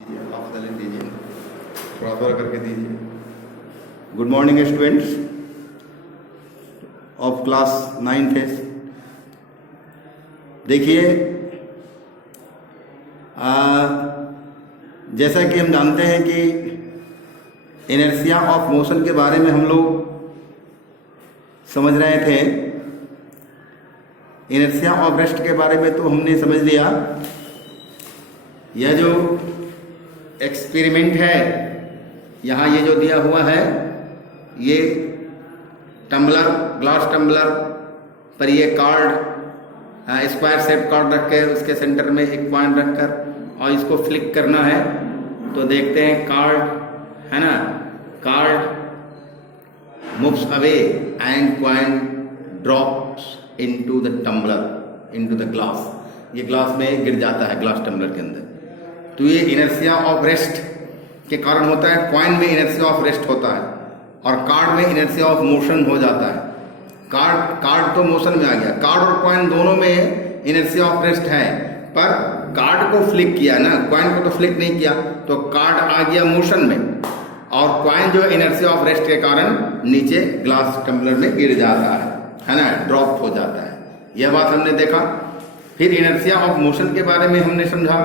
आप लिख दीजिए, थोड़ा थोड़ा करके दीजिए। Good morning students of class 9th। देखिए, जैसा कि हम जानते हैं कि इनर्शिया ऑफ मोशन के बारे में हम लोग समझ रहे थे। इनर्शिया ऑफ रेस्ट के बारे में तो हमने समझ लिया। यह जो एक्सपेरिमेंट है, यहाँ ये जो दिया हुआ है, ये टम्बलर, ग्लास टम्बलर पर ये कार्ड, स्क्वायर शेप कार्ड रख के उसके सेंटर में एक पॉइंट रखकर और इसको फ्लिक करना है तो देखते हैं कार्ड, है ना, card moves away and coin drops into the tumbler, into the glass. ये ग्लास में गिर जाता है, ग्लास टम्बलर के अंदर। तो ये इनर्शिया ऑफ रेस्ट के कारण होता है। कॉइन में इनर्शिया ऑफ रेस्ट होता है और कार्ड में इनर्शिया ऑफ मोशन हो जाता है। कार्ड तो मोशन में आ गया, कार्ड और कॉइन दोनों में इनर्शिया ऑफ रेस्ट है, पर कार्ड को फ्लिक किया ना, कॉइन को तो फ्लिक नहीं किया, तो कार्ड आ गया मोशन में और कॉइन जो है इनर्शिया ऑफ रेस्ट के कारण नीचे ग्लास टम्बलर में गिर जाता है ना, ड्रॉप हो जाता है। यह बात हमने देखा। फिर इनर्शिया ऑफ मोशन के बारे में हमने समझा,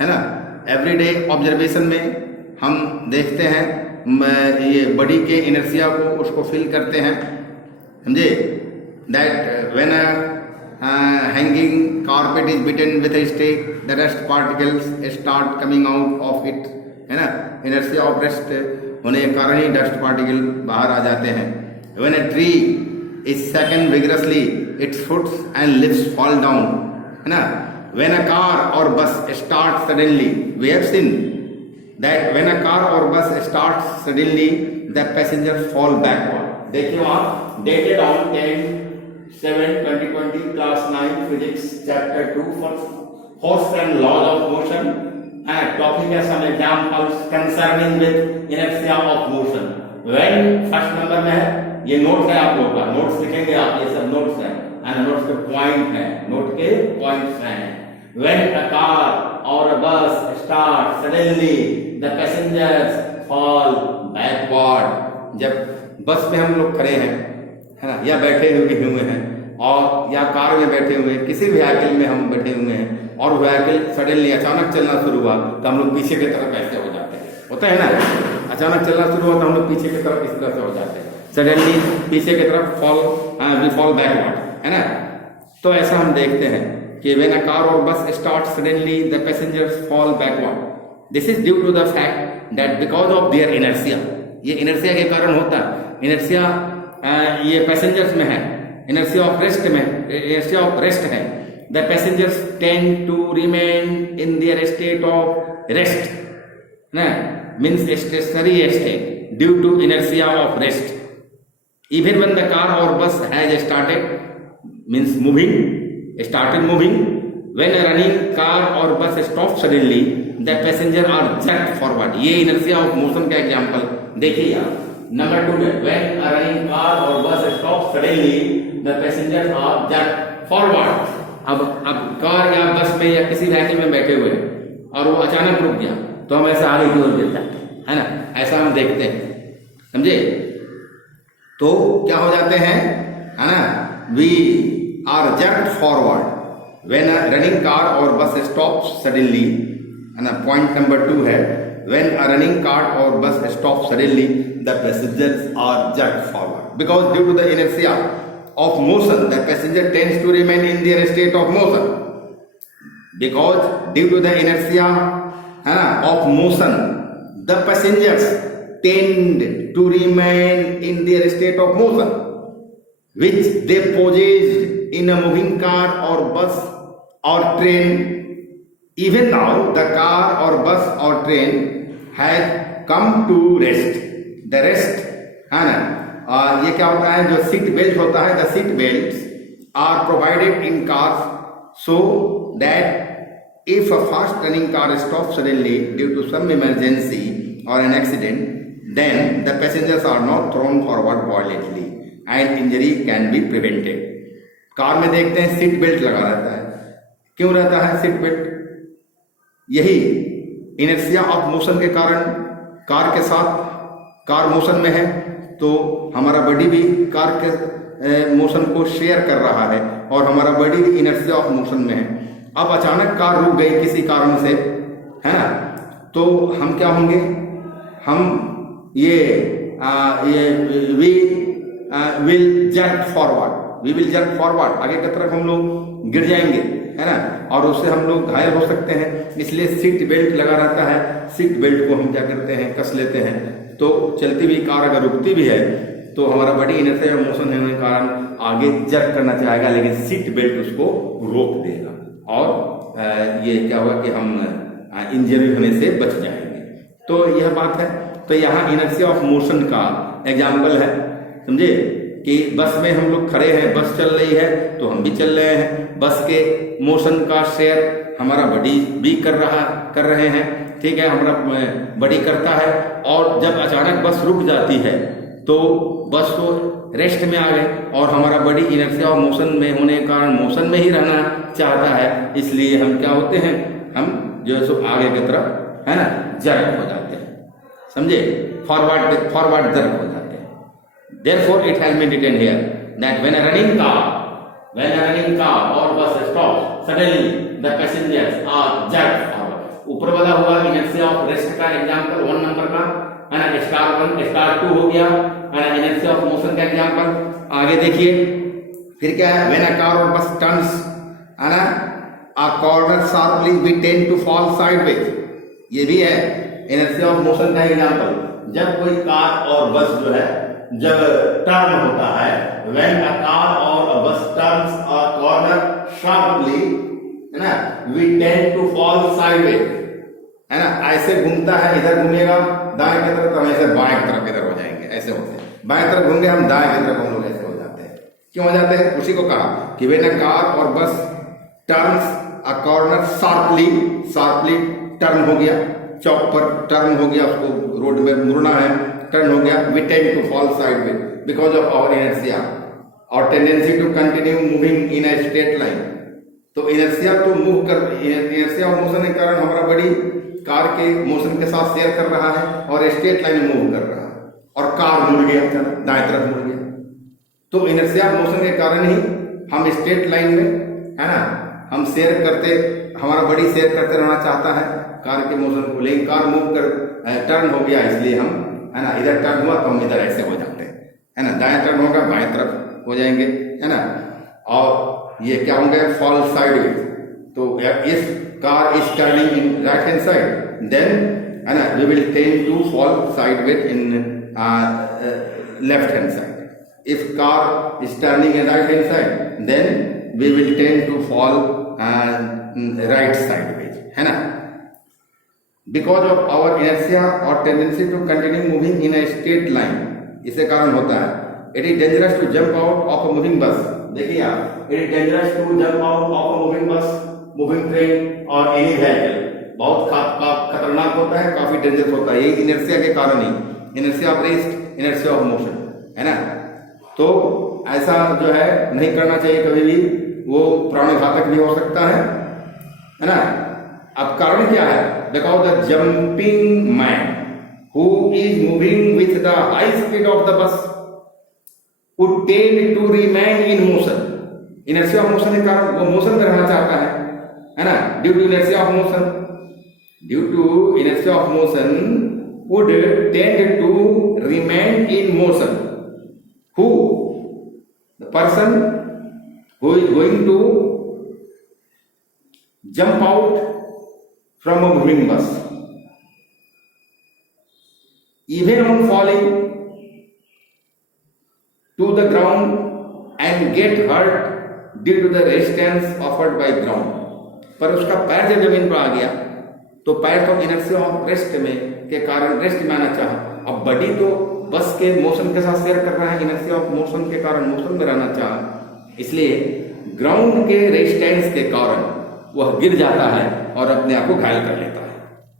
है ना। एवरीडे ऑब्जर्वेशन में हम देखते हैं, ये बॉडी के इनर्शिया को उसको फील करते हैं, समझे। That when hanging carpet is beaten with a stick, the dust particles start coming out of it, है ना। इनर्शिया ऑफ रेस्ट होने के कारण ही डस्ट पार्टिकल बाहर आ जाते हैं। When a tree is shaken vigorously, its fruits and leaves fall down, है ना। When a car or bus starts suddenly, we have seen that when a car or bus starts suddenly, the passengers fall backward. देखिए आप dated on 10/7/2020 class 9 physics chapter 2 force and laws of motion and topic है some examples concerning with inertia of motion. When first number में है, ये notes है आप लोग का, नोट्स लिखेंगे आप, ये सब नोट्स हैं एंड नोट्स के पॉइंट हैं, नोट के पॉइंट्स हैं। When a car or a bus starts suddenly, the passengers fall backward. जब बस में हम लोग खड़े हैं, है ना, या बैठे हुए हैं और या कार में बैठे हुए हैं, किसी भी व्हीकल में हम बैठे हुए हैं और व्हीकल सडनली अचानक चलना शुरू हुआ तो हम लोग पीछे की तरफ ऐसे हो जाते हैं, होता है ना। अचानक चलना शुरू हुआ तो हम लोग पीछे की तरफ इस तरह से हो जाते हैं, सडनली पीछे की तरफ वी फॉल बैकवर्ड, है ना। तो ऐसा हम देखते हैं कि when a car or bus starts suddenly, the passengers fall backward. This is due to the fact that because of their inertia, ये inertia के कारण होता है। inertia ये passengers में है, inertia of rest में, inertia of rest है। The passengers tend to remain in their state of rest, ना, means stationary state due to inertia of rest. Even when the car or bus has started, means started moving, when a running car or bus stops suddenly, the passenger are jerked forward. ये inertia of motion का example देखिए आप। Number 2 में when a running car or bus stops suddenly, the passengers are jerked forward. अब car या बस में या किसी व्हीकल में बैठे हुए और वो अचानक रुक गया तो हम ऐसे आगे की ओर गिर जाते हैं, है ना, ऐसा हम देखते हैं, समझे। तो क्या हो जाते हैं, है ना, we are jerked forward when a running car or bus stops suddenly, है ना। पॉइंट नंबर 2 है when a running car or bus stops suddenly, the passengers are jerked forward because due to the inertia of motion, the passenger tends to remain in their state of motion. Because due to the inertia of motion, the passengers tend to remain in their state of motion, which they possessed in a moving car or bus or train. Even now, the car or bus or train has come to rest. The rest, है ना, ये क्या होता है, जो seat belt होता है, the seat belts are provided in cars so that if a fast running car stops suddenly due to some emergency or an accident, then the passengers are not thrown forward violently and injury can be prevented. Car में देखते हैं seat belt लगा रहता है, क्यों रहता है seat belt? यही इनर्शिया ऑफ मोशन के कारण कार के साथ, कार मोशन में है तो हमारा बॉडी भी कार के मोशन को शेयर कर रहा है और हमारा बॉडी भी इनर्शिया ऑफ मोशन में है। अब अचानक कार रुक गई किसी कारण से, है ना, तो हम क्या होंगे, हम वी विल जर्क फॉरवर्ड, आगे की तरफ हम लोग गिर जाएंगे, है ना, और उससे हम लोग घायल हो सकते हैं। इसलिए सीट बेल्ट लगा रहता है, सीट बेल्ट को हम क्या करते हैं, कस लेते हैं। तो चलती हुई कार अगर रुकती भी है तो हमारा बॉडी इनर्शिया मोशन होने के कारण आगे जर्क करना चाहेगा, लेकिन सीट बेल्ट उसको रोक देगा और ये क्या होगा कि हम इंजरी होने से बच जाएंगे। तो यह बात है। तो यहाँ इनर्शिया ऑफ मोशन का एग्जाम्पल है, समझे, कि बस में हम लोग खड़े हैं, बस चल रही है तो हम भी चल रहे हैं, बस के मोशन का शेयर हमारा बॉडी भी कर रहे हैं, ठीक है, हमारा बॉडी करता है। और जब अचानक बस रुक जाती है तो बस तो रेस्ट में आ गए और हमारा बॉडी इनर्शिया ऑफ मोशन में होने के कारण मोशन में ही रहना चाहता है, इसलिए हम क्या होते हैं, हम जो है सो आगे की तरफ, है ना, जर्क हो जाते हैं, समझे, फॉरवर्ड जर्क हो जाते हैं। Therefore it has been written here that when a running car or bus stops, suddenly the passengers are jerked forward. ऊपर वाला हुआ इनर्शिया ऑफ रेस्ट का एग्जांपल 1 नंबर का, है ना, स्टार 1 स्टार 2 हो गया, है ना, इनर्शिया ऑफ मोशन का एग्जांपल। आगे देखिए फिर क्या है, when a car or bus turns, है ना, a corner sharply we tend to fall sideways, ये भी है इनर्शिया ऑफ मोशन का एग्जांपल। जब कोई कार और बस जो है जब टर्न होता है, when a car or a bus turns a corner sharply, है ना, we tend to fall sideways, है ना, ऐसे घूमता है, इधर घूमेगा दाएं की तरफ तो हम ऐसे बाएं की तरफ इधर हो जाएंगे, ऐसे होते हैं, बाएं तरफ घूमेंगे हम दाएं की तरफ हम लोग ऐसे हो जाते हैं। क्यों हो जाते हैं, उसी को कहा कि when a car और बस turns a corner sharply turn हो गया, चौक पर टर्न हो गया, उसको रोड में मुड़ना है, टर्न हो गया, we tend to fall sideways because of our inertia or tendency to continue moving in a straight line। तो इनर्शिया तो इनर्शिया ऑफ मोशन के कारण हमारा बॉडी कार के मोशन के साथ शेयर कर रहा है और स्ट्रेट लाइन में मूव कर रहा है, और कार मुड़ गया, दाएं तरफ मुड़ गया। तो इनर्शिया ऑफ मोशन के कारण ही हम स्ट्रेट लाइन में, है ना, हम शेयर करते, हमारा बॉडी शेयर करते रहना चाहता है कार के मोशन को, लेकिन कार मूव कर टर्न हो गया, इसलिए हम, है ना, इधर टर्न हुआ तो हम इधर ऐसे हो जाते हैं, है ना, दाएं टर्न होगा बाएं तरफ हो जाएंगे, है ना, और ये क्या होंगे, फॉल साइडवेज। तो if car is turning in right hand side then, है ना, we will tend to fall sideways in left hand side. If car is turning in right hand side then we will tend to fall right sideways, है ना, because of our inertia और tendency to continue moving in a straight line, इससे कारण होता है। It is dangerous to jump out of a moving bus, देखिए आप, it is dangerous to jump out of a moving bus, moving train और any vehicle, बहुत खतरनाक होता है, काफी डेंजरस होता है, ये इनर्शिया के कारण ही, inertia of rest, inertia of motion, है ना। तो ऐसा जो है नहीं करना चाहिए कभी भी, वो प्राणघातक भी हो सकता है ना। अब कारण क्या है, because the jumping man who is moving with the high speed of the bus would tend to remain in motion, inertia of motion के कारण वो मोशन में रहना चाहता है ना, due to inertia of motion would tend to remain in motion, who, the person who is going to jump out from a moving bus, even on falling to the ground and get hurt due to the resistance offered by ground, पर उसका पैर जब जमीन पर आ गया तो पैर तो इनर्शिया ऑफ रेस्ट में के कारण रेस्ट में आना चाहा, अब बॉडी तो बस के मोशन के साथ शेयर कर रहा है, इनर्शिया ऑफ मोशन के कारण मोशन में रहना चाहा, इसलिए ग्राउंड के रेजिस्टेंस के कारण वह गिर जाता है और अपने आप को घायल कर लेता है,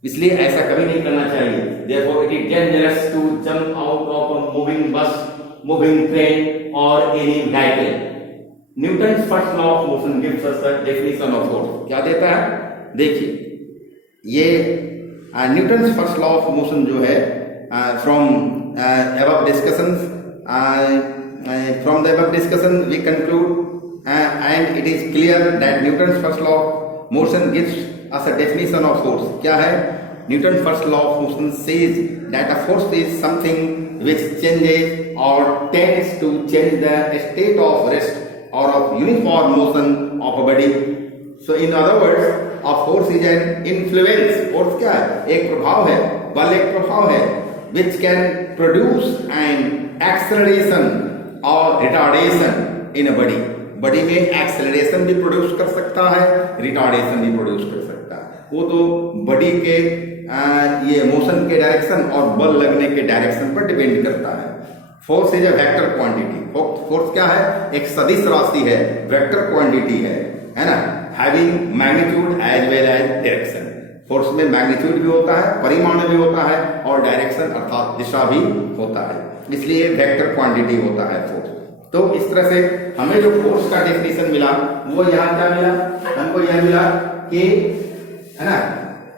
इसलिए ऐसा कभी नहीं करना चाहिए। Therefore it is dangerous to jump out of a moving bus, moving train or any vehicle. Newton's first law of motion gives us the definition of force. क्या देता है, देखिए, ये Newton's first law of motion जो है from above discussions, from the above discussion we conclude and it is clear that Newton's first law of motion gives us a definition of force. क्या है? Newton's first law of motion says that a force is something which changes or tends to change the state of rest or of uniform motion of a body. So in other words, a force is an influence. Force क्या है? एक प्रभाव है, बल एक प्रभाव है, which can produce an acceleration or retardation in a body. Body में एक्सेलरेशन भी प्रोड्यूस कर सकता है, रिटार्डेशन भी प्रोड्यूस कर सकता है. वो तो बॉडी के ये मोशन के डायरेक्शन और बल लगने के डायरेक्शन पर डिपेंड करता है. Force is a vector quantity. Force क्या है? एक सदिश राशि है, वेक्टर क्वांटिटी है ना, having magnitude as well as direction. Force में मैग्नीट्यूड भी होता है, परिमाण भी होता है और डायरेक्शन अर्थात दिशा भी होता है, इसलिए वेक्टर क्वांटिटी होता है फोर्स. तो इस तरह से हमें जो फोर्स का डेफिनेशन मिला वो यहाँ क्या मिला? हमको यह मिला कि है ना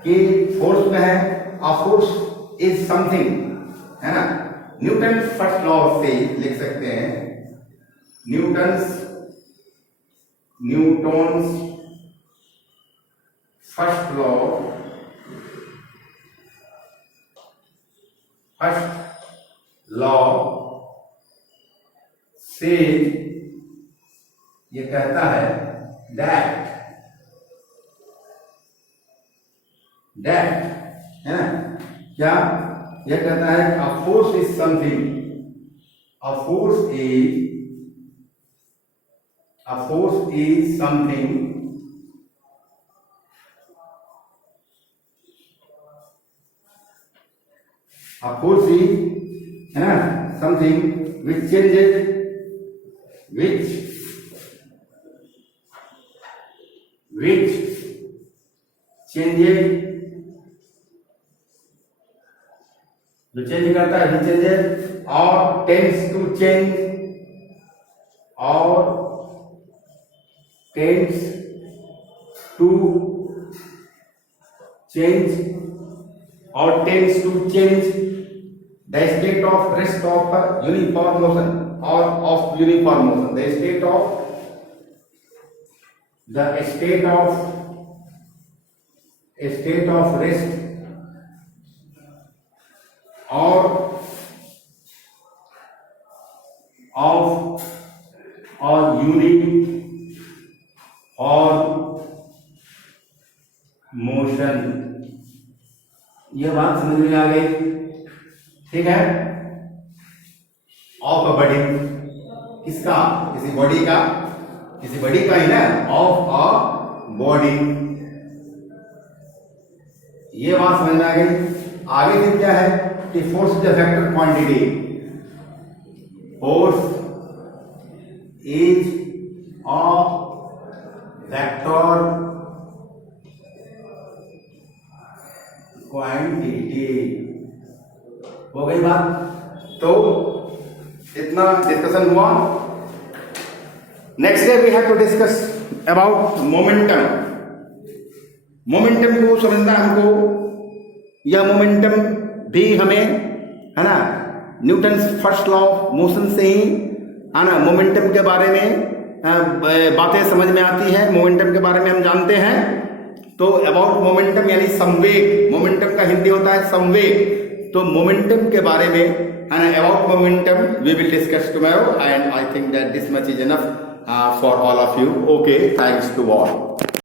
कि फोर्स में है अ फोर्स इज समथिंग, है ना. न्यूटन फर्स्ट लॉ से लिख सकते हैं न्यूटन्स फर्स्ट लॉ से ये कहता है दैट है ना, क्या यह कहता है a force is something, a force is something a force is है ना something which changes जो चेंज करता है, which changes और tends to change the state of rest of uniform motion or of uniform motion. The state of rest or uniform motion. ये बात समझ में आ गई? ठीक है. ऑफ अ बॉडी, किसका? किसी बॉडी का ही ना, ऑफ अ बॉडी. ये बात समझ में आ गई. आगे फिर क्या है कि force is a vector quantity. Force is a vector quantity. हो गई बात? तो इतना डिस्कशन हुआ. Next day we have to discuss about momentum. Momentum को समझना हमको. यह मोमेंटम भी हमें है ना Newton's first law of motion से ही है ना मोमेंटम के बारे में बातें समझ में आती है. मोमेंटम के बारे में हम जानते हैं. तो अबाउट मोमेंटम यानी संवेग. मोमेंटम का हिंदी होता है संवेग. तो मोमेंटम के बारे में है ना about momentum we will discuss tomorrow and I think that this much is enough for all of you. Okay, thanks to all.